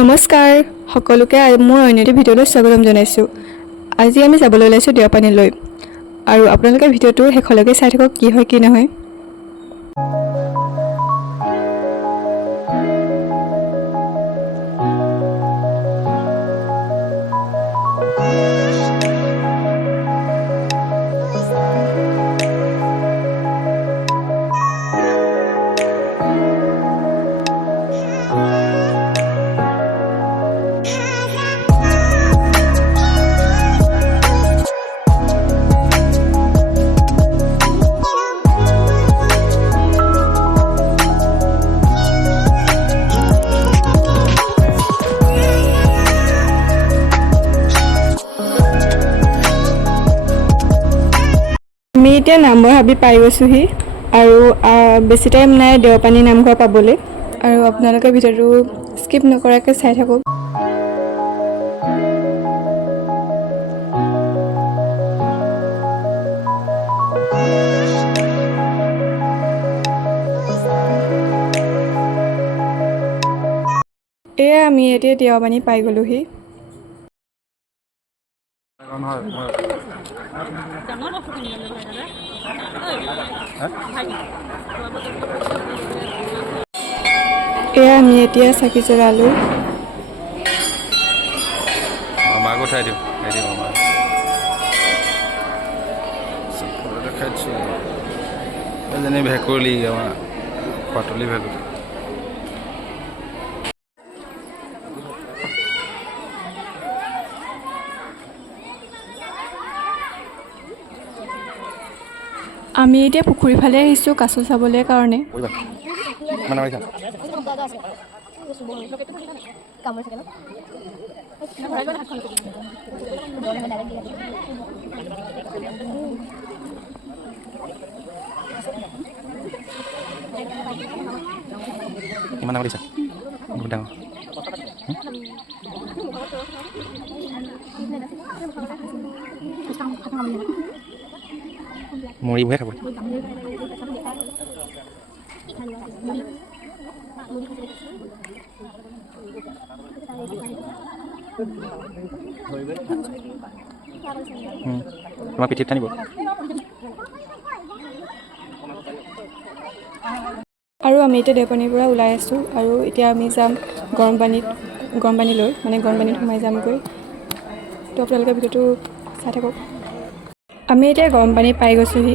নমস্কাৰ সকলোকে মোৰ অন্য এটা ভিডিঅ'লৈ স্বাগতম জনাইছোঁ। আজি আমি যাবলৈ ওলাইছোঁ দেওপানীলৈ আৰু আপোনালোকে ভিডিঅ'টো শেষলৈকে চাই থাকক কি হয় কি নহয়। আমি এতিয়া নামঘৰ হাবি পাই গৈছোঁহি আৰু বেছি টাইম নাই দেওপানী নামঘৰ পাবলৈ আৰু আপোনালোকে ভিডিঅ'টো স্কিপ নকৰাকৈ চাই থাকক। এয়া আমি এতিয়া দেওপানী পাই গ'লোহি। এয়া আমি এতিয়া চাকি জ্বলালোঁ। মাক উঠাই দিওঁ দেখাইছোঁ এজনী ভেকুলী আমাৰ পাতলি ভেকুলী। আমি এতিয়া পুখুৰীৰ ফালে আহিছোঁ কাছ চাবলৈ কাৰণে। কিমান ডাঙৰ দিছা? বহুত ডাঙৰ। মৰিবহে খাব। তোমাৰ পিঠিত টানিব। আৰু আমি এতিয়া দেওপানীৰ পৰা ওলাই আছোঁ আৰু এতিয়া আমি যাম গৰম পানীলৈ মানে গৰম পানীত সোমাই যামগৈ। তো আপোনালোকে ভিডিঅ'টো চাই থাকক। আমি এতিয়া গৰম পানী পাই গৈছোঁহি।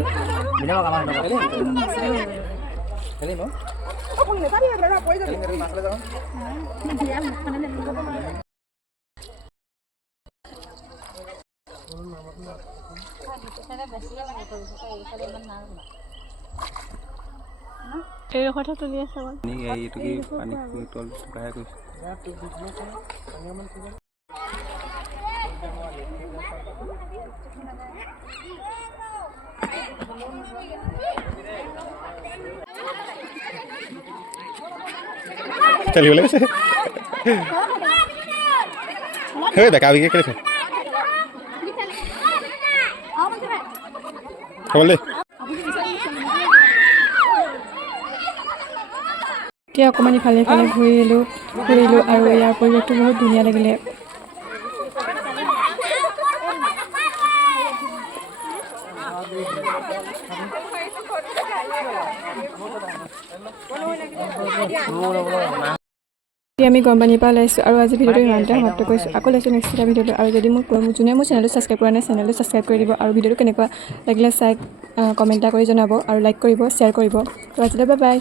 এই কথা তুলি আছে এইটো কি পানী তল শুকাই গৈছে। Kali boleh sih. Hei, dah kawin ke? Boleh. এতিয়া অকণমান ইফালে ঘূৰিলোঁ আৰু ইয়াৰ পৰিৱেশটো বহুত ধুনীয়া লাগিলে। এতিয়া আমি গৰম পানীৰ পৰা ওলাইছোঁ আৰু আজি ভিডিঅ'টো ইমানতে সমাপ্ত কৰিছোঁ। আকৌ লৈছোঁ নেক্সট এটা ভিডিঅ'টো। আৰু যদি যোনে মোৰ চেনেলটো ছাবস্ক্ৰাইব কৰা নাই চেনেলটো ছাবস্ক্ৰাইব কৰি দিব আৰু ভিডিঅ'টো কেনেকুৱা লাগিলে চাই কমেণ্ট এটা কৰি জনাব আৰু লাইক কৰিব শ্বেয়াৰ কৰিব। তো আজিলৈ বাই বাই।